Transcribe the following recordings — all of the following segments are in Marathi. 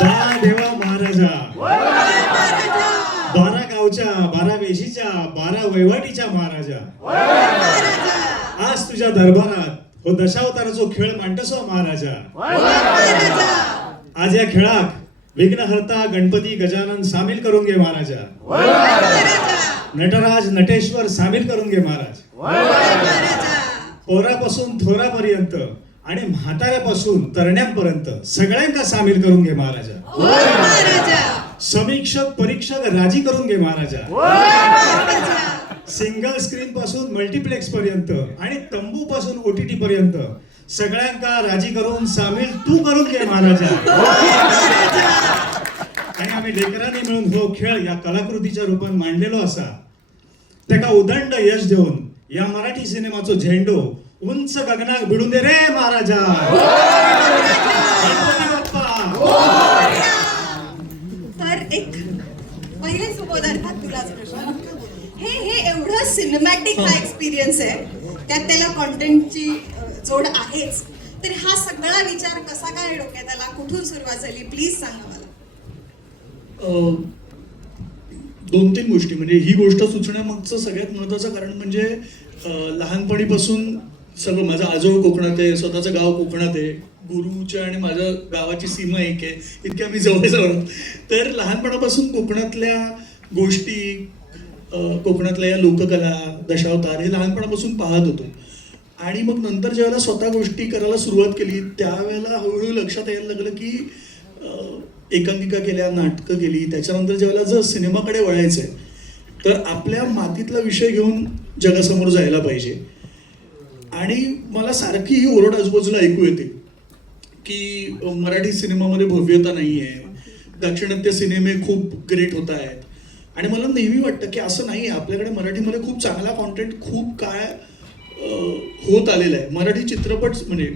देवा महाराजा, 12 गावच्या, 12 वेशीच्या, 12 वैवाटीच्या महाराजा, आज तुझ्या दरबारात हो दशावताराचो खेळ मांडसो महाराजा. आज या खेळात विघ्नहर्ता गणपती गजानन सामील करून घे महाराजा. नटराज नटेश्वर सामील करून घे महाराज. पोरापासून थोरापर्यंत आणि म्हाताऱ्यापासून तरण्यांपर्यंत सगळ्यांका सामील करून घे महाराजा. समीक्षक परीक्षक राजी करून घे महाराजा. सिंगल स्क्रीन पासून मल्टिप्लेक्स पर्यंत आणि तंबू पासून OTT पर्यंत सगळ्यांका राजी करून सामील तू करून घे महाराजा. आणि आम्ही लेकरांनी मिळून हो खेळ या कलाकृतीच्या रूपात मांडलेलो असा त्याका उदंड यश देऊन या मराठी सिनेमाचो झेंडो उंच गगनाक भिडून दे रे महाराजा. तर एक पहिले सुबोधार्थात तुलाच प्रश्न, हे एवढं सिनेमॅटिक हा एक्सपिरियन्स आहे, त्यात त्याला कॉन्टेंटची जोड आहेच, तर हा सगळा विचार कसा काय डोक्यात आला, कुठून सुरुवात झाली, प्लीज सांगा मला. 2-3 गोष्टी. म्हणजे ही गोष्ट सुचण्यामागचं सगळ्यात महत्त्वाचं कारण म्हणजे लहानपणीपासून सगळं माझं आजोळ कोकणात आहे, स्वतःचं गाव कोकणात आहे, गुरुच्या आणि माझ्या गावाची सीमा एक आहे, इतक्या आम्ही जवळ. तर लहानपणापासून कोकणातल्या गोष्टी, कोकणातल्या या लोककला, दशावतार हे लहानपणापासून पाहत होतो. आणि मग नंतर ज्यावेळेला स्वतः गोष्टी करायला सुरुवात केली त्यावेळेला हळूहळू लक्षात यायला लागलं की एकांकिका केल्या, नाटकं केली, त्याच्यानंतर ज्यावेळेला जर सिनेमाकडे वळायचं आहे तर आपल्या मातीतला विषय घेऊन जगासमोर जायला पाहिजे. आणि मला सारखी ही ओरड आजूबाजूला ऐकू येते की मराठी सिनेमामध्ये भव्यता नाही आहे, दाक्षिणात्य सिनेमे खूप ग्रेट होत आहेत. आणि मला नेहमी वाटतं की असं नाही आहे. आपल्याकडे मराठीमध्ये खूप चांगला कॉन्टेंट खूप काळ होत आलेला आहे. मराठी चित्रपट म्हणजे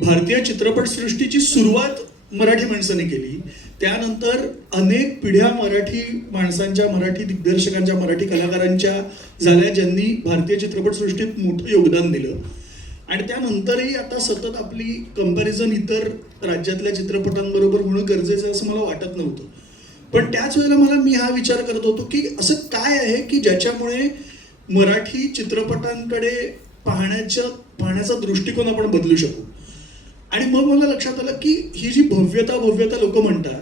भारतीय चित्रपटसृष्टीची सुरुवात मराठी माणसाने केली, त्यानंतर अनेक पिढ्या मराठी माणसांच्या, मराठी दिग्दर्शकांच्या, मराठी कलाकारांच्या झाल्या ज्यांनी भारतीय चित्रपटसृष्टीत मोठं योगदान दिलं. आणि त्यानंतरही आता सतत आपली कंपॅरिझन इतर राज्यातल्या चित्रपटांबरोबर होणं गरजेचं असं मला वाटत नव्हतं. पण त्याच वेळेला मी हा विचार करत होतो की असं काय आहे की ज्याच्यामुळे मराठी चित्रपटांकडे पाहण्याचा दृष्टिकोन आपण बदलू शकू. आणि मग मला लक्षात आलं की ही जी भव्यता लोक म्हणतात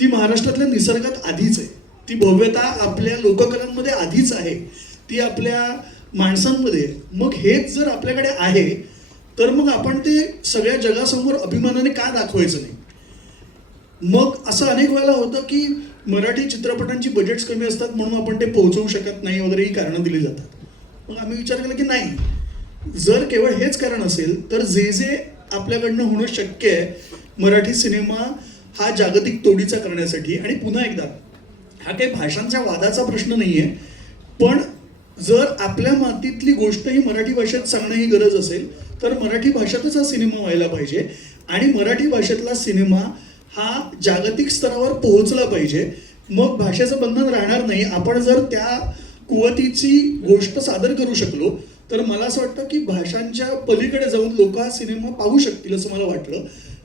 ती महाराष्ट्रातल्या निसर्गात आधीच आहे. ती भव्यता आपल्या लोककलांमध्ये आधीच आहे, ती आपल्या माणसांमध्ये. मग हेच जर आपल्याकडे आहे तर मग आपण ते सगळ्या जगासमोर अभिमानाने का दाखवायचं नाही. मग असं अनेक वेळेला होतं की मराठी चित्रपटांची बजेट्स कमी असतात म्हणून आपण ते पोहोचवू शकत नाही वगैरे ही कारणं दिली जातात. मग आम्ही विचार केला की नाही, जर केवळ हेच कारण असेल तर जे आपल्याकडनं होणं शक्य आहे मराठी सिनेमा हा जागतिक तोडीचा करण्यासाठी. आणि पुन्हा एकदा हा काही भाषांच्या वादाचा प्रश्न नाही आहे, पण जर आपल्या मातीतली गोष्ट ही मराठी भाषेत सांगणं ही गरज असेल तर मराठी भाषेतच हा सिनेमा व्हायला पाहिजे. आणि मराठी भाषेतला सिनेमा हा जागतिक स्तरावर पोहोचला पाहिजे. मग भाषेचं बंधन राहणार नाही. आपण जर त्या कुवतीची गोष्ट सादर करू शकलो तर मला असं वाटतं की भाषांच्या पलीकडे जाऊन लोक हा सिनेमा पाहू शकतील असं मला वाटलं.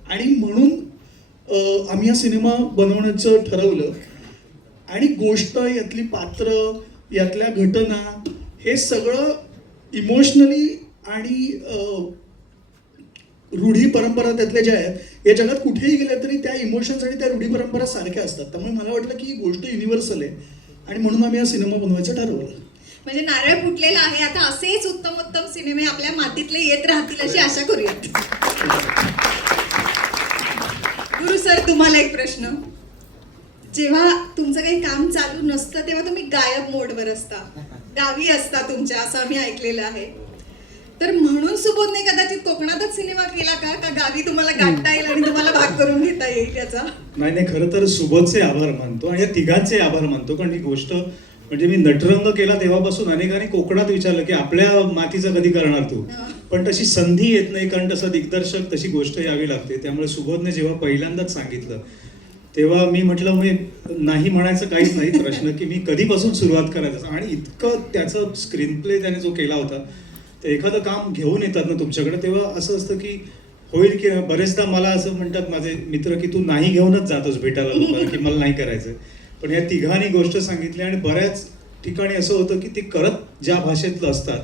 आणि म्हणून आम्ही हा सिनेमा बनवण्याचं ठरवलं. आणि गोष्ट, यातली पात्र, यातल्या घटना हे सगळं इमोशनली आणि रूढी परंपरा त्यातल्या ज्या आहेत या जगात कुठेही गेल्या तरी त्या इमोशन्स आणि त्या रूढी परंपरा सारख्या असतात. त्यामुळे मला वाटलं की ही गोष्ट युनिव्हर्सल आहे आणि म्हणून आम्ही हा सिनेमा बनवायचं ठरवलं. म्हणजे नारळ फुटलेला आहे. आता असेच उत्तम सिनेमे आपल्या मातीतले येत राहतील अशी आशा करूयात. गुरु सर, तुम्हाला एक प्रश्न. जेव्हा तुमचं काही काम चालू नसतं तेव्हा तुम्ही गायब मोडवर असता, गावी असता तुमच्या, असं आम्ही ऐकलेलं आहे. तर म्हणून सुबोधने कदाचित कोकणातच सिनेमा केला का गावी तुम्हाला गाठता येईल आणि तुम्हाला भाग करून घेता येईल त्याचा? नाही, खरं तर सुबोधचे आभार मानतो आणि या तिघांचे आभार मानतो. कारण ही गोष्ट म्हणजे मी नटरंग केला तेव्हापासून अनेकांनी कोकणात विचारलं की आपल्या मातीचं कधी करणार तू, पण तशी संधी येत नाही. कारण तसं दिग्दर्शक, तशी गोष्ट यावी लागते. त्यामुळे सुबोधने जेव्हा पहिल्यांदाच सांगितलं तेव्हा मी म्हटलं मी नाही म्हणायचं काहीच नाही प्रश्न की मी कधीपासून सुरुवात करायचं. आणि इतकं त्याचं स्क्रीन प्ले त्याने जो केला होता, तर एखादं काम घेऊन येतात ना तुमच्याकडे तेव्हा असं असतं की होईल की बरेचदा मला असं म्हणतात माझे मित्र की तू नाही घेऊनच जातोस भेटायला लोकांना की मला नाही करायचं. पण या तिघांनी गोष्ट सांगितली आणि बऱ्याच ठिकाणी असं होतं की ते करत ज्या भाषेतलं असतात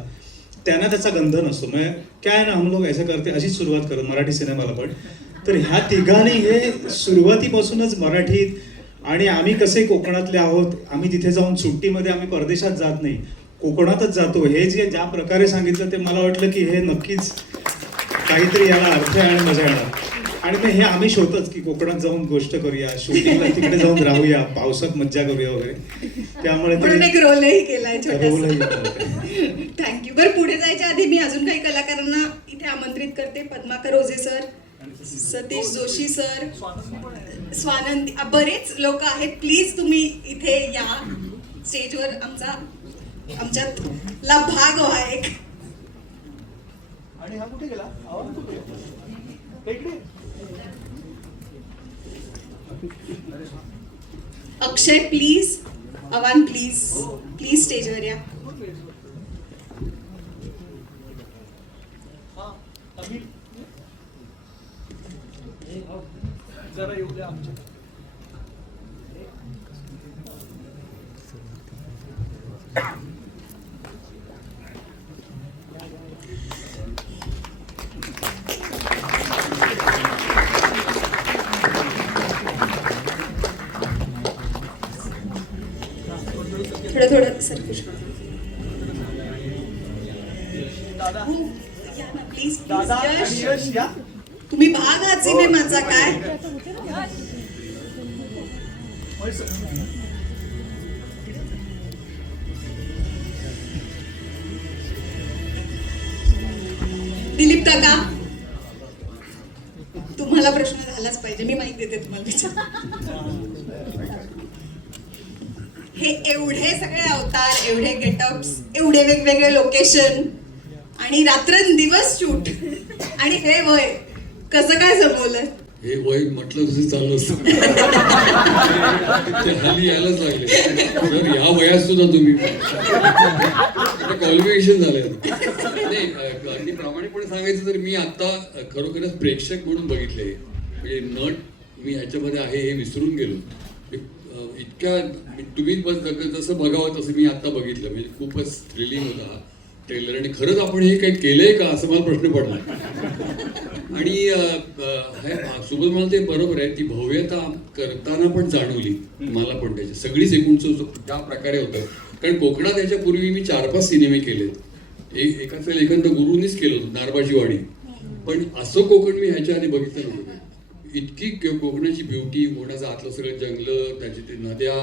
त्यांना त्याचा गंध नसतो. म्हणजे काय ना हम लोग ऐसा करते अशीच सुरुवात करत मराठी सिनेमाला पण. तर ह्या तिघांनी हे सुरुवातीपासूनच मराठीत आणि आम्ही कसे कोकणातले आहोत, आम्ही तिथे जाऊन सुट्टीमध्ये आम्ही परदेशात जात नाही, कोकणातच जातो, हे जे ज्या प्रकारे सांगितलं ते मला वाटलं की हे नक्कीच काहीतरी याला अर्थ आहे आणि मजा येणार. आणि मग हे आम्ही होतच की कोकणात जाऊन गोष्ट करूया, शूटिंगला तिकडे जाऊन राहूया, पावसात मज्जा करूया वगैरे. त्यामुळे म्हणून एक रोलही केलाय रोलही छोटासा. थँक्यू. बरं, पुढे जायच्या आधी मी अजून काही कलाकारांना इथे आमंत्रित करते. पद्माकर ओझे सर, सतीश जोशी सर, स्वानंदी, बरेच लोक आहेत. प्लीज तुम्ही इथे या स्टेजवर आमच्यातला भाग व्हा एक. आणि हा कुठे गेला? आवाज कुठे गेला? इकडे. अक्षय प्लीज, अवान प्लीज, प्लीज स्टेजवर या. जरा येऊ द्या आमच्या. थोडं सर पुष्पा दादा, या ना प्लीज. दादा आणि यश या. तुम्ही भाग आहात सिनेमाचा काय. दिलीप काका, तुम्हाला प्रश्न झालाच पाहिजे, मी माहिती देते तुम्हाला. हे एवढे सगळे अवतार, एवढे गेटअप्स, एवढे वेगवेगळे लोकेशन आणि रात्रंदिवस शूट आणि हे वय कसं काय जमवलं? हे वय म्हटलं तसं चाललं असतं. ते हल्ली यायलाच लागले. तर या वयात सुद्धा तुम्ही क्वालिफिकेशन झालंय. नाही, अगदी प्रामाणिकपणे सांगायचं तर मी आता खरोखरच प्रेक्षक म्हणून बघितले. म्हणजे नट मी ह्याच्यामध्ये आहे हे विसरून गेलो. इतक्या तुम्ही जसं बघावं तसं मी आता बघितलं. म्हणजे खूपच थ्रिलिंग होता हा ट्रेलर. आणि खरंच आपण हे काही केलंय का असं मला प्रश्न पडला. आणि सुबोध मला ते बरोबर आहे, ती भव्यता करताना पण जाणवली मला पण त्याची सगळीच एकूणच ज्या प्रकारे होतं. कारण कोकणात याच्यापूर्वी मी 4-5 सिनेमे केलेत. एकाचं लेखन तर गुरुनीच केलं होतं, नारबाची वाडी. पण असं कोकण मी ह्याच्या आधी बघितलं नव्हतं. इतकी कोकणाची ब्युटी, कोकणाचं आतलं सगळं जंगलं, त्याचे ते नद्या,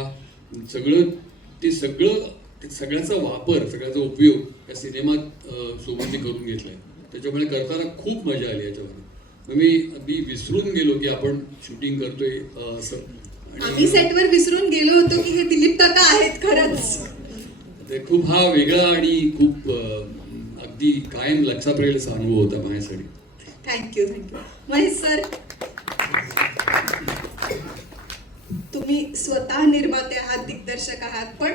सगळ्याचा वापर, सगळ्याचा उपयोग या सिनेमात सोबत करून घेतलाय. त्याच्यामुळे करताना खूप मजा आली याच्यामध्ये. मग मी अगदी विसरून गेलो की आपण शूटिंग करतोय असं. आम्ही सेटवर विसरून गेलो होतो की हे दिलीप काका आहेत खरंच. ते खूप हा वेगळा आणि खूप अगदी कायम लक्षात राहील असा अनुभव होता माझ्यासाठी. थँक्यू. महेश सर, तुम्ही स्वतः निर्माते आहात, दिग्दर्शक आहात, पण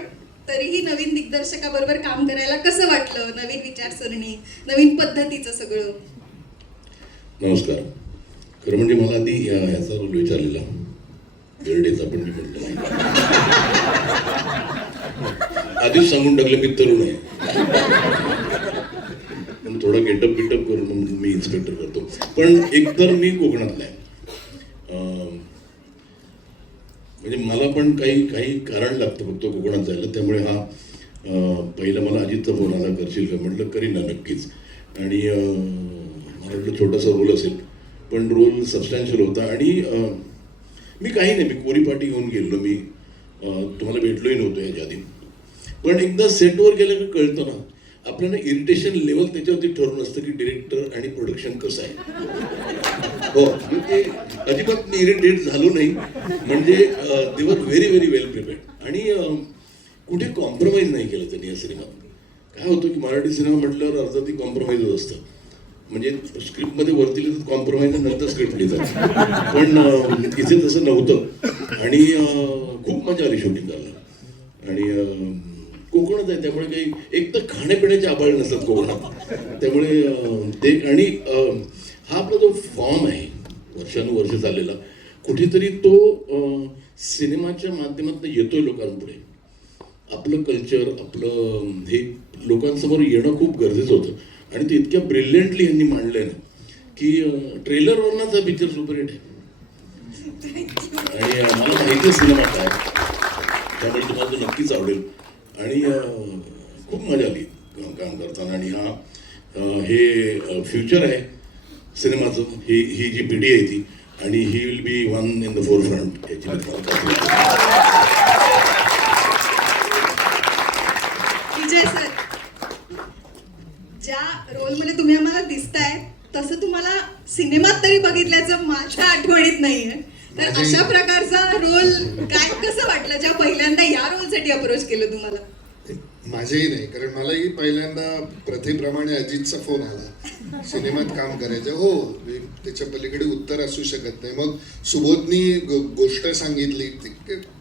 तरीही नवीन दिग्दर्शकाबरोबर काम करायला कसं वाटलं? नवीन विचारसरणी, नवीन पद्धतीचं सगळं. नमस्कार. खरं म्हणजे मला आधी ह्याचा रोल विचारलेला, बेर्डेचा, पण मी म्हटलं नाही. आधीच सांगून टाकलं मी तरुण आहे, पण थोडा गेटअप करून मी इन्स्पेक्टर करतो. पण एकतर मी कोकणातला आहे. म्हणजे मला पण काही कारण लागतं फक्त कोकणात जायला. त्यामुळे हा पहिला मला अजितचा फोन आला, करशील का? म्हटलं करीन ना, नक्कीच. आणि मला वाटलं छोटासा रोल असेल, पण रोल सबस्टॅन्शियल होता. आणि मी काही नाही, मी कोरी पाटी घेऊन गेलो. मी तुम्हाला भेटलोही नव्हतो याच्या आधी. पण एकदा सेटवर गेलं का कळतं ना, आपल्याला इरिटेशन लेवल त्याच्यावरती ठरवून असतं की डिरेक्टर आणि प्रोडक्शन कसं आहे. हो, म्हणजे अजिबात मी इरिटेट झालो नाही. म्हणजे दे वर व्हेरी वेल प्रिपेअर्ड. आणि कुठे कॉम्प्रोमाइज नाही केलं त्यांनी या सिनेमात. काय होतं की मराठी सिनेमा म्हटल्यावर अर्धा ती कॉम्प्रोमाइजच असतं. म्हणजे स्क्रिप्टमध्ये वरती लिहितात कॉम्प्रोमाइज, नंतर स्क्रिप्ट लिहितात. पण इथे तसं नव्हतं. आणि खूप मजा आली शूटिंग करायला. आणि कोकणात आहे त्यामुळे काही एक तर खाण्यापिण्याचे आबाळ नसतात कोकणात. त्यामुळे ते. आणि हा आपला जो फॉर्म आहे वर्षानुवर्ष चाललेला, कुठेतरी तो सिनेमाच्या माध्यमातून येतोय लोकांपुढे. आपलं कल्चर, आपलं हे लोकांसमोर येणं खूप गरजेचं होतं आणि ते इतक्या ब्रिलियंटली यांनी मांडलंय ना की ट्रेलरवरनंच हा पिक्चर सुपरहिट आहे. आणि मला माहिती आहे सिनेमा काय, त्यामुळे तुम्हाला तो नक्कीच आवडेल. आणि खूप मजा आली काम करताना. आणि हे फ्युचर आहे सिनेमाचं, ही जी पिढी आहे ती, आणि he will be one in the four front याची मी तुम्हाला खात्री देतो. विजय सर, ज्या रोलमध्ये तुम्ही आम्हाला दिसताय तसं तुम्हाला सिनेमात तरी बघितल्याचं माझ्या आठवणीत नाहीये. तर अशा प्रकारचा रोल काय कसं वाटलं, ज्या पहिल्यांदा या रोलसाठी अप्रोच केलं तुम्हाला? माझेही नाही, कारण मलाही पहिल्यांदा प्रथेप्रमाणे अजितचा फोन आला सिनेमात काम करायचं. हो, त्याच्या पलीकडे उत्तर असू शकत नाही. मग सुबोधनी गोष्ट सांगितली,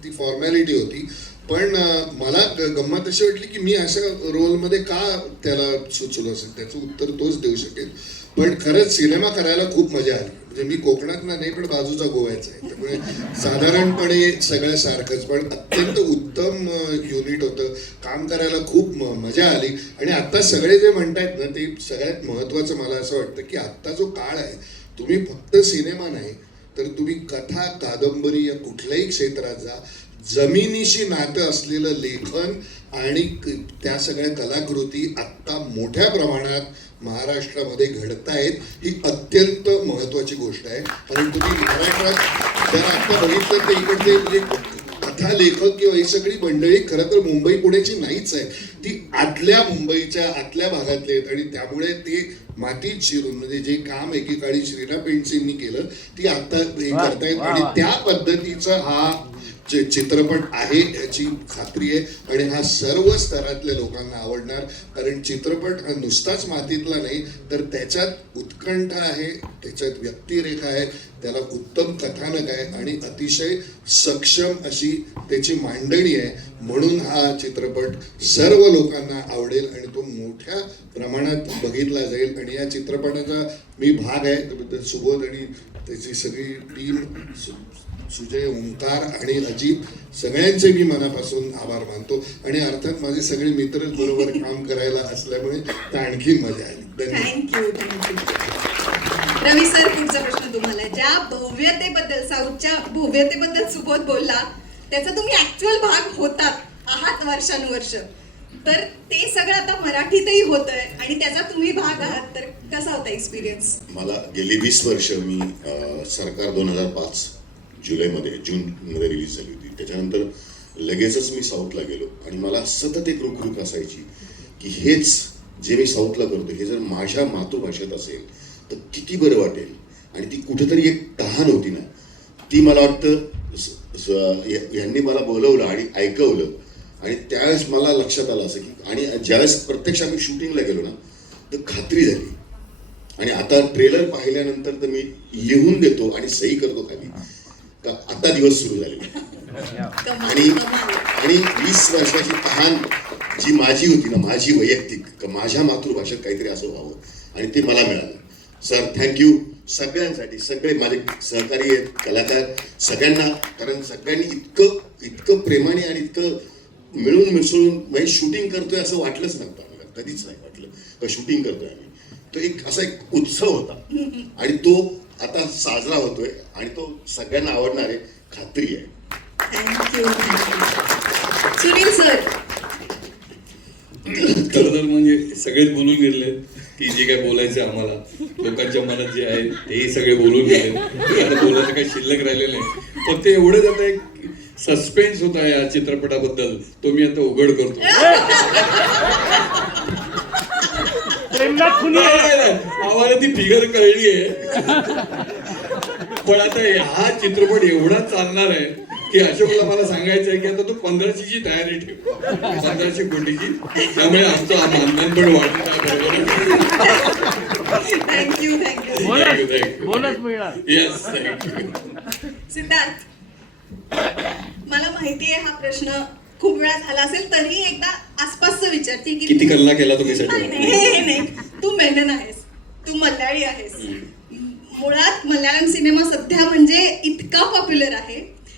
ती फॉर्मॅलिटी होती. पण मला गंमत अशी वाटली की मी अशा रोलमध्ये का त्याला सुचलो असेल, त्याचं उत्तर तोच देऊ शकेल. पण खरंच सिनेमा करायला खूप मजा आली. म्हणजे मी कोकणातला नाही, पण बाजूचा गोव्याचा आहे, त्यामुळे साधारणपणे सगळं सारखंच, पण अत्यंत उत्तम युनिट होतं. काम करायला खूप मजा आली. आणि आता सगळे जे म्हणतायत ना, ते सगळ्यात महत्त्वाचं मला असं वाटतं की आत्ता जो काळ आहे, तुम्ही फक्त सिनेमा नाही तर तुम्ही कथा, कादंबरी या कुठल्याही क्षेत्रात जा, जमिनीशी नातं असलेलं लेखन आणि त्या सगळ्या कलाकृती आत्ता मोठ्या प्रमाणात महाराष्ट्रामध्ये घडतायत. ही अत्यंत महत्त्वाची गोष्ट आहे. आणि तुम्ही महाराष्ट्रात जर आता बघितलं तर इकडचे म्हणजे कथा लेखक किंवा ही सगळी मंडळी खरं तर मुंबई पुण्याची नाहीच आहे, ती आतल्या मुंबईच्या आतल्या भागातले आहेत. आणि त्यामुळे ते मातीत शिरून म्हणजे जे काम एकेकाळी श्रीना पेंडसेंनी केलं ती आता हे करतायत. आणि त्या पद्धतीचा हा जे चित्रपट आहे याची खात्री आहे. आणि हा सर्व स्तरातल्या लोकांना आवडणार, कारण चित्रपट हा नुसताच मातीतला नाही तर त्याच्यात उत्कंठा आहे, त्याच्यात व्यक्तिरेखा आहे, त्याला उत्तम कथानक आहे आणि अतिशय सक्षम अशी त्याची मांडणी आहे. म्हणून हा चित्रपट सर्व लोकांना आवडेल आणि तो मोठ्या प्रमाणात बघितला जाईल. आणि या चित्रपटाचा मी भाग आहे, त्याबद्दल सुबोध आणि त्याची सगळी टीम, सुजय, ओंकार आणि अजित, सगळ्यांचे मी मनापासून आभार मानतो. आणि अर्थात माझे सगळे मित्रच बरोबर काम करायला असल्यामुळे तर आणखी मजा आली. थँक्यू. रवी सर, पुढचा प्रश्न तुम्हाला. ज्या भव्यतेबद्दल, साऊथच्या भव्यतेबद्दल सुबोध बोलला, त्याचा तुम्ही ऍक्च्युअल भाग होतात आहात वर्षानुवर्ष, तर ते सगळं आता मराठीतही होत आहे आणि त्याचा तुम्ही भाग आहात, तर कसा होता एक्सपिरियन्स? मला गेली 20 वर्ष मी सरकार 2005 जूनमध्ये रिलीज झाली होती. त्याच्यानंतर लगेचच मी साऊथला गेलो आणि मला सतत एक रुखरुख असायची की हेच जे मी साऊथला करतो हे जर माझ्या मातृभाषेत असेल तर किती बरं वाटेल. आणि ती कुठेतरी एक तहान होती ना, ती मला वाटतं यांनी मला बोलवलं आणि ऐकवलं. आणि त्यावेळेस मला लक्षात आलं असं की, आणि ज्यावेळेस प्रत्यक्ष आम्ही शूटिंगला गेलो ना तर खात्री झाली. आणि आता ट्रेलर पाहिल्यानंतर तर मी लिहून देतो आणि सही करतो खाली का आता दिवस सुरू झाले. आणि 20 वर्षाची तहान जी माझी होती ना, माझी वैयक्तिक, माझ्या मातृभाषेत काहीतरी असं व्हावं, आणि ते मला मिळालं. सर थँक्यू सगळ्यांसाठी, सगळे माझे सहकारी आहेत, कलाकार, सगळ्यांना. कारण सगळ्यांनी इतकं प्रेमाने आणि इतकं मिळून मिसळून म्हणजे शूटिंग करतोय असं वाटलंच नव्हतं आम्हाला, कधीच नाही वाटलं का शूटिंग करतोय आम्ही. तो एक असा एक उत्सव होता आणि तो आता साजरा होतोय आणि तो सगळ्यांना आवडणार आहे, खात्री आहे. थँक्यू. सुनील सर, खरं तर म्हणजे सगळेच बोलून गेले की जे काय बोलायचं आम्हाला, लोकांच्या मनात जे आहे तेही सगळे बोलून गेले. आता बोलायचं काही शिल्लक राहिलेलं नाही. फक्त एवढंच आता एक सस्पेन्स होता या चित्रपटाबद्दल, तो मी आता उघड करतो. आम्हाला ती फिगर कळली आहे, पण आता हा चित्रपट एवढा चालणार आहे की अशोकला मला सांगायचं आहे की आता तू 1500ची तयारी ठेव, 1500 कोटीची. त्यामुळे आमचं मानधन पण वाढणार. थँक्यू. बोनस मिळणार. Yes, thank you. सिद्धार्थ, मला माहिती आहे हा प्रश्न खूप वेळा झाला असेल, तरी एकदा आसपासचं विचारते की किती कल्ला केला तुम्ही नाही, साठी? नाही, तू मेनन आहेस, तू मल्याळी आहेस, मल्याळम सिनेमा सध्या म्हणजे इतका पॉप्युलर आहे,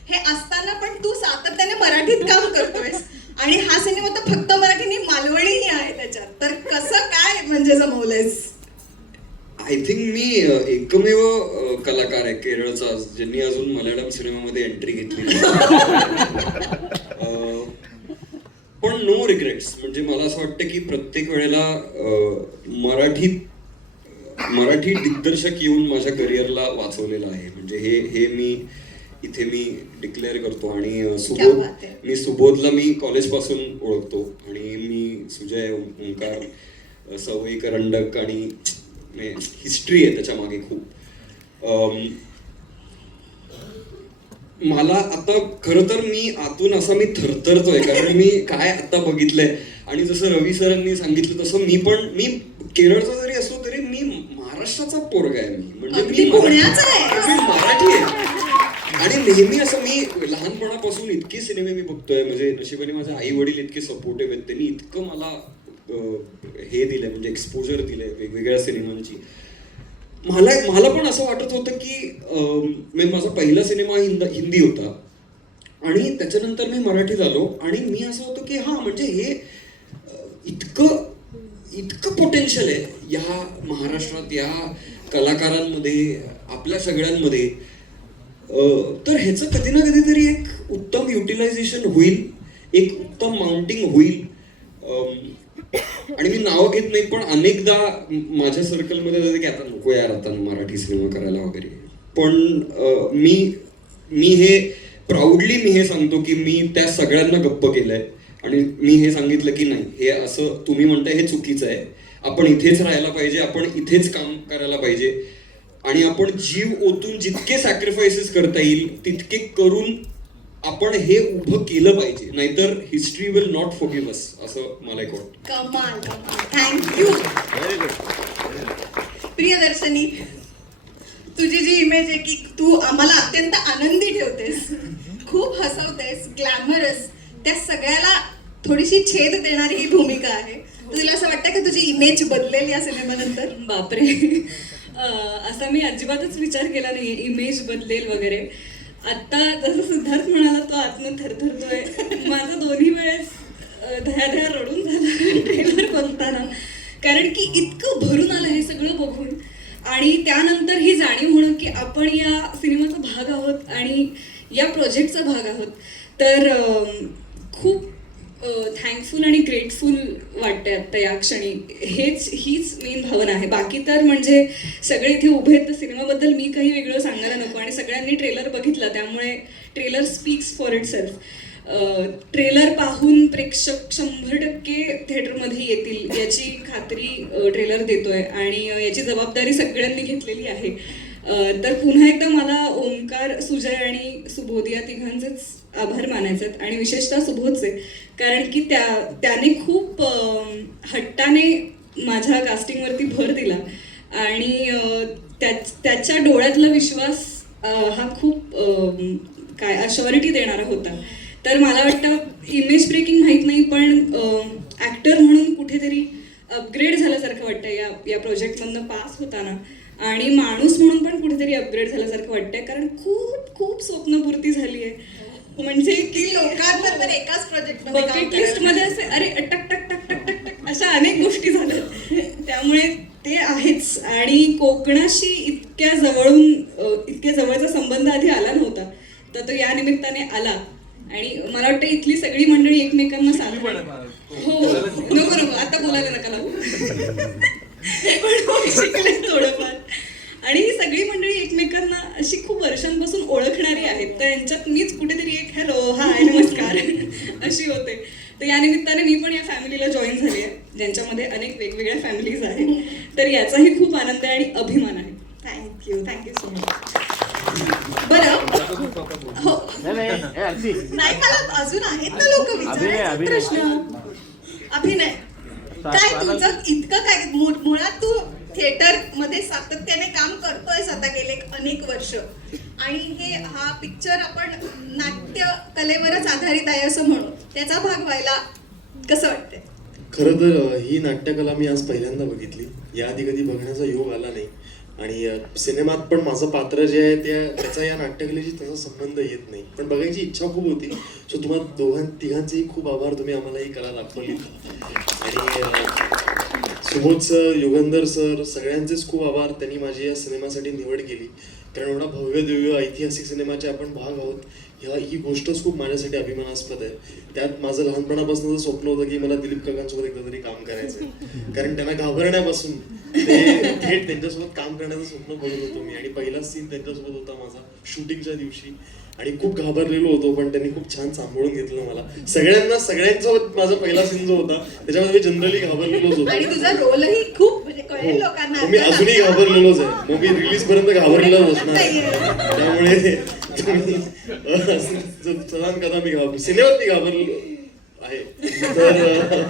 हे असताना पण तू सातत्याने मराठीत काम करतोयस आणि हा सिनेमा तर फक्त मराठी नाही मालवणीही आहे त्याच्यात, तर कसं काय म्हणजे जमवलंयस? आय थिंक मी एकमेव कलाकार आहे केरळचा ज्यांनी अजून मल्याळम सिनेमामध्ये एंट्री घेतली नाही. पण नो रिग्रेट्स. म्हणजे मला असं वाटतं की प्रत्येक वेळेला मराठी दिग्दर्शक येऊन माझ्या करिअरला वाचवलेलं आहे. म्हणजे हे मी इथे डिक्लेअर करतो. आणि सुबोधला मी कॉलेजपासून ओळखतो आणि मी सुजय, ओंकार, सवई, करंडक आणि हिस्ट्री आहे त्याच्या मागे खूप. मला आता खरं तर मी आतून असा मी थरथरतोय कारण मी काय आता बघितलंय. आणि जसं रवी सरांनी सांगितलं तसं मी केरळचा जरी असलो तरी मी महाराष्ट्राचा पोरगा आहे. म्हणजे मी मराठी आहे. आणि नेहमी असं मी लहानपणापासून इतके सिनेमे मी बघतोय. म्हणजे नशिबाने माझे आई वडील इतके सपोर्टिव्ह आहेत, त्यांनी इतकं मला हे दिलंय, म्हणजे एक्सपोजर दिलंय वेगवेगळ्या सिनेमांची. मला पण असं वाटत होतं की माझा पहिला सिनेमा हिंदी होता आणि त्याच्यानंतर मी मराठीत आलो आणि मी असं होतं की हा म्हणजे हे इतकं पोटेन्शियल आहे या महाराष्ट्रात, या कलाकारांमध्ये, आपल्या सगळ्यांमध्ये. तर ह्याचं कधी ना कधीतरी एक उत्तम युटिलायझेशन होईल, एक उत्तम माउंटिंग होईल. आणि मी नावं घेत नाही पण अनेकदा माझ्या सर्कलमध्ये जाते की आता नको यार आता मराठी सिनेमा करायला वगैरे. पण मी हे प्राऊडली मी हे सांगतो की मी त्या सगळ्यांना गप्प केलंय आणि मी हे सांगितलं की नाही, हे असं तुम्ही म्हणताय हे चुकीचं आहे. आपण इथेच राहायला पाहिजे, आपण इथेच काम करायला पाहिजे आणि आपण जीव ओतून जितके सॅक्रिफायसेस करता येईल तितके करून आपण हे उभं केलं पाहिजे. नाहीतर हिस्ट्री विल नॉट फॉरगिव्ह अस, असं मला एक वाटतं. कमाल, थँक्यू. प्रियदर्शनी, तुझी जी इमेज आहे की तू आम्हाला अत्यंत आनंदी ठेवतेस, खूप हसवतेस, ग्लॅमरस, त्या सगळ्याला थोडीशी छेद देणारी ही भूमिका आहे. तुला असं वाटतं की तुझी इमेज बदलेल या सिनेमानंतर? बापरे, असा मी अजिबातच विचार केला नाही इमेज बदलेल वगैरे. आता जसं सिद्धार्थ म्हणाला तो आतनं थरथरतोय. माझं दोन्ही वेळेस धया रडून झालं ट्रेलर बघताना, कारण की इतकं भरून आलं हे सगळं बघून. आणि त्यानंतर ही जाणीव म्हणून की आपण या सिनेमाचा भाग आहोत आणि या प्रोजेक्टचा भाग आहोत. तर खूप थँकफुल आणि ग्रेटफुल वाटते आत्ता या क्षणी. हीच मेन भावना आहे. बाकी तर म्हणजे सगळे इथे उभे आहेत तर सिनेमाबद्दल मी काही वेगळं सांगायला नको. आणि सगळ्यांनी ट्रेलर बघितला त्यामुळे trailer speaks for it self. Trailer पाहून प्रेक्षक 100% थिएटरमध्ये येतील याची खात्री ट्रेलर देतोय आणि याची जबाबदारी सगळ्यांनी घेतलेली आहे. तर पुन्हा एकदा मला ओंकार, सुजय आणि सुबोध या तिघांचेच आभार मानायचे आहेत आणि विशेषतः सुबोधचे, कारण की त्याने खूप हट्टाने माझ्या कास्टिंगवरती भर दिला आणि त्याच्या डोळ्यातला विश्वास हा खूप काय अश्युरिटी देणारा होता. तर मला वाटतं इमेज ब्रेकिंग माहीत नाही पण ॲक्टर म्हणून कुठेतरी अपग्रेड झाल्यासारखं वाटतं या प्रोजेक्टमधनं पास होताना. आणि माणूस म्हणून पण कुठेतरी अपग्रेड झाल्यासारखं वाटतंय, कारण खूप खूप स्वप्नपूर्ती झाली आहे. म्हणजे की लोकांबरोबर एकाच प्रोजेक्टमध्ये बकेट लिस्टमध्ये असे अरे टक टक टक टक टक टक अशा अनेक गोष्टी झाल्या. त्यामुळे ते आहेच. आणि कोकणाशी इतक्या जवळचा संबंध आधी आला नव्हता, तर तो या निमित्ताने आला. आणि मला वाटतं इथली सगळी मंडळी एकमेकांना साथ हो नको आता बोलायला नका लागू. पण शिकले थोडंफार. आणि ही सगळी मंडळी एकमेकांना अशी खूप वर्षांपासून ओळखणारी आहेत. तर यांच्यात मीच कुठेतरी एक हॅलो हाय नमस्कार अशी होते. तर या निमित्ताने मी पण या फॅमिलीला जॉईन झाली आहे, ज्यांच्यामध्ये अनेक वेगवेगळ्या फॅमिलीज आहेत. तर याचाही खूप आनंद आहे आणि अभिमान आहे. Thank you so much. बरं हो नाही, मला अजून आहेत ना लोक विचारायचे प्रश्न. अभिनय काय तुझं इतकं काय, मुळात तू थिएटर मध्ये सातत्याने काम करतोय आता गेले अनेक वर्ष आणि हा पिक्चर आपण नाट्य कलेवरच आधारित आहे असं म्हणून त्याचा भाग व्हायला कसं वाटतंय? खरं तर ही नाट्यकला मी आज पहिल्यांदा बघितली. याआधी कधी बघण्याचा योग आला नाही आणि सिनेमात पण माझं पात्र जे आहे त्याचा या नाट्यकलेशी तसा संबंध येत नाही, पण बघायची इच्छा खूप होती. सो तुम्हाला तिघांचेही खूप आभार, तुम्ही आम्हाला ही कला दाखवली. आणि सुबोध सर, युगंधर सर, सगळ्यांचेच खूप आभार, त्यांनी माझी या सिनेमासाठी निवड केली. कारण एवढा भव्य दिव्य ऐतिहासिक सिनेमाचे आपण भाग आहोत, ही गोष्टच खूप माझ्यासाठी अभिमानास्पद आहे. त्यात माझं लहानपणापासूनच स्वप्न होतं की मला दिलीप काकांसोबत एकदा तरी काम करायचं, कारण त्यांना घाबरण्यापासून ते थेट त्यांच्यासोबत काम करण्याचं स्वप्न बघत होतो मी. आणि पहिलाच सीन त्यांच्यासोबत होता माझा शूटिंगच्या दिवशी, आणि खूप घाबरलेलो होतो, पण त्यांनी खूप छान सांभाळून घेतलं मला. सगळ्यांसोबत माझा पहिला सीन जो होता त्याच्यामध्ये मी जनरली घाबरलेलोच होतो. आणि तुझा रोलही खूप म्हणजे कळेल लोकांना. मी अजूनही घाबरलेलोच आहे, मग मी रिलीज पर्यंत घाबरलेलाच असणार आहे. त्यामुळे सदान कदा मी सिनेमात मी घाबरलो आहे. तर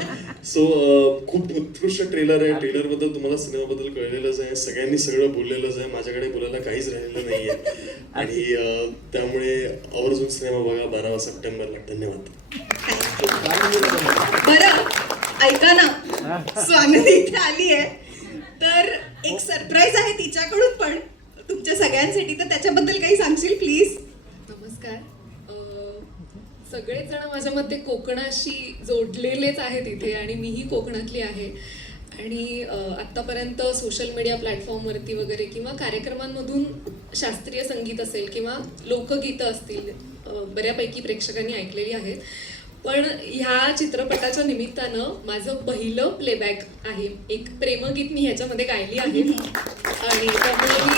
खूप उत्कृष्ट ट्रेलर आहे. ट्रेलर बद्दल तुम्हाला सिनेमाबद्दल कळलेलंच आहे, सगळ्यांनी सगळं बोललेलंच आहे, माझ्याकडे बोलायला काहीच राहिलेलं नाहीये. आणि त्यामुळे आवर्जून सिनेमा बघा 12 सप्टेंबरला. धन्यवाद. बरं ऐका ना, स्वानंदी इथे आली आहे, तर एक सरप्राईज आहे तिच्याकडून पण तुमच्या सगळ्यांसाठी, तर त्याच्याबद्दल काही सांगशील प्लीज? नमस्कार. सगळेच जण माझ्या मते कोकणाशी जोडलेलेच आहेत इथे, आणि मीही कोकणातली आहे. आणि आत्तापर्यंत सोशल मीडिया प्लॅटफॉर्मवरती वगैरे किंवा कार्यक्रमांमधून शास्त्रीय संगीत असेल किंवा लोकगीतं असतील बऱ्यापैकी प्रेक्षकांनी ऐकलेली आहेत. पण ह्या चित्रपटाच्या निमित्तानं माझं पहिलं प्लेबॅक आहे. एक प्रेमगीत मी ह्याच्यामध्ये गायली आहे. आणि त्यामुळे मी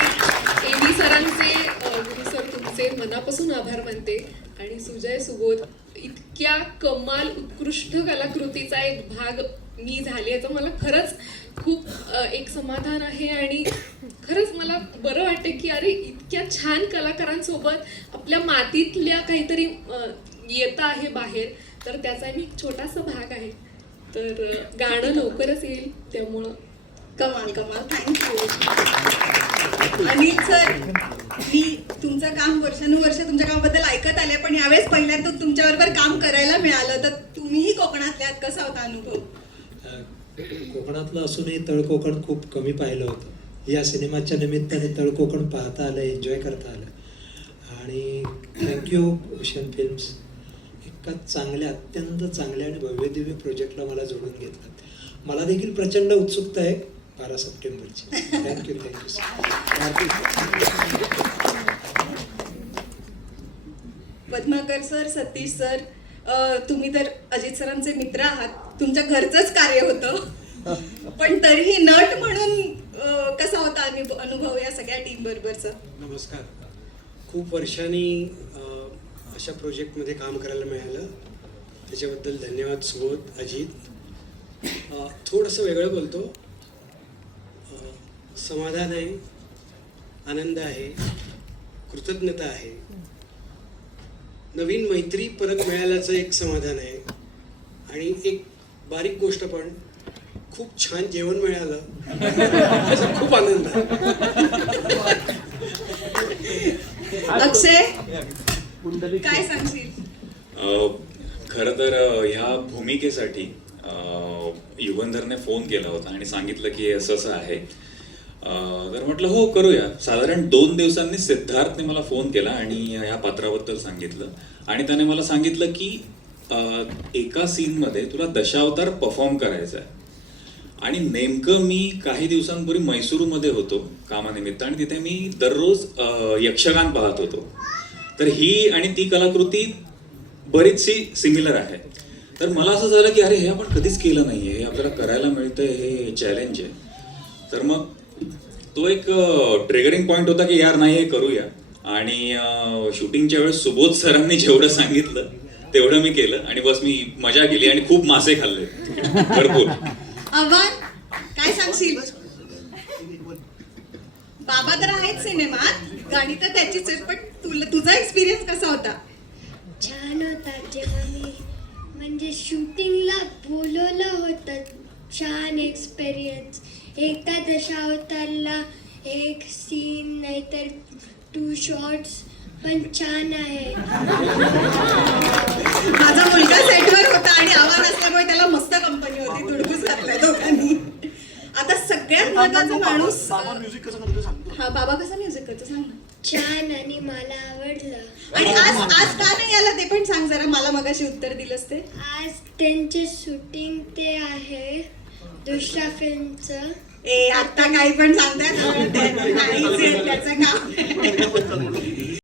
एबी सरांचे, गुरु सर तुमचे मनापासून आभार मानते. आणि सुजय, सुबोध, इतक्या कमाल उत्कृष्ट कलाकृतीचा एक भाग मी झाले, याचं मला खरंच खूप एक समाधान आहे. आणि खरंच मला बरं वाटतं की अरे इतक्या छान कलाकारांसोबत आपल्या मातीतल्या काहीतरी येतं आहे बाहेर, तर त्याचा मी एक छोटासा भाग आहे. तर गाणं लवकरच येईल, त्यामुळं कमाल कमाल, थँक्यू. अनिल सर, मी तुमचं काम वर्षानुवर्ष तुमच्या कामाबद्दल ऐकत आले, पण यावेळेस पहिल्यांदा तुमच्याबरोबर काम करायला मिळालं, तर तुम्हीही कोकणातले आहात, कसा होता अनुभव? कोकणातलं असूनही तळकोकण खूप कमी पाहिलं होतं. या सिनेमाच्या निमित्ताने तळकोकण पाहता आलं, एन्जॉय करता आलं. आणि थँक्यू ओशन फिल्म्स, इतका चांगल्या, अत्यंत चांगल्या आणि भव्य दिव्य प्रोजेक्टला मला जोडून घेतलं. मला देखील प्रचंड उत्सुकता आहे 12 सप्टेंबरची. Thank you Padmakar sir, Satish sir, तुम्ही तर अजित सरांचे मित्र आहात, तुमच्या घरचंच कार्य होतं, पण तरीही नट म्हणून कसा होता अनुभव या सगळ्या टीम बरोबरचा? नमस्कार. खूप वर्षांनी अशा प्रोजेक्टमध्ये काम करायला मिळालं, त्याच्याबद्दल धन्यवाद सुबोध, अजित. थोडंसं वेगळं बोलतो. समाधान आहे, आनंद आहे, कृतज्ञता आहे, नवीन मैत्री परत मिळाल्याचं एक समाधान आहे. आणि एक बारीक गोष्ट, पण खूप छान जेवण मिळालं, त्याचा खूप आनंद आहे. अक्षय, काय सांगशील? खरं तर ह्या भूमिकेसाठी युगंधरने फोन केला होता आणि सांगितलं की असं असं आहे. तर म्हटलं हो करूया. साधारण 2 दिवसांनी सिद्धार्थने मला फोन केला आणि या पात्राबद्दल सांगितलं. आणि त्याने मला सांगितलं की एका सीनमध्ये तुला दशावतार परफॉर्म करायचा आहे. आणि नेमकं मी काही दिवसांपूर्वी मैसूरमध्ये होतो कामानिमित्त, आणि तिथे मी दररोज यक्षगान पाहत होतो. तर ही आणि ती कलाकृती बरीचशी सिमिलर आहे. तर मला असं झालं की अरे हे आपण कधीच केलं नाहीये, हे आपल्याला करायला मिळतंय, हे चॅलेंज आहे. तर मग तो एक ट्रिगरिंग पॉईंट होता की यार नाही हे करूया. आणि शूटिंगच्या वेळेस सुबोध सरांनी जेवढं सांगितलं तेवढं मी केलं, आणि बस मी मजा केली आणि खूप मासे खाल्ले भरपूर. आव्हान, काय सांगशील? बाबा तर आहेत सिनेमात, गाणी तर त्याचीच आहेत, पण तुझा एक्सपिरियन्स कसा होता? छान होता. जेव्हा मी म्हणजे शूटिंगला बोलवलं होतं, छान एक्सपिरियन्स. एकदा दशावतारला एक सीन नाहीतर 2 शॉट्स पण छान आहे. माझा मुलगा सेटवर होता आणि आव्हान असल्यामुळे त्याला मस्त कंपनी होती, तुडकूस घातल्या दोघांनी. आता सगळ्यात महत्वाचा माणूस हा बाबा कसा म्युझिक करतो सांग ना. छान आणि मला आवडलं. आणि आज आज का नाही आला ते पण सांग जरा, मला मगाशी उत्तर दिलंस ते. आज त्यांचे शूटिंग ते आहे दुसऱ्या फिल्मचं. आता काही पण सांगताय त्याचं काम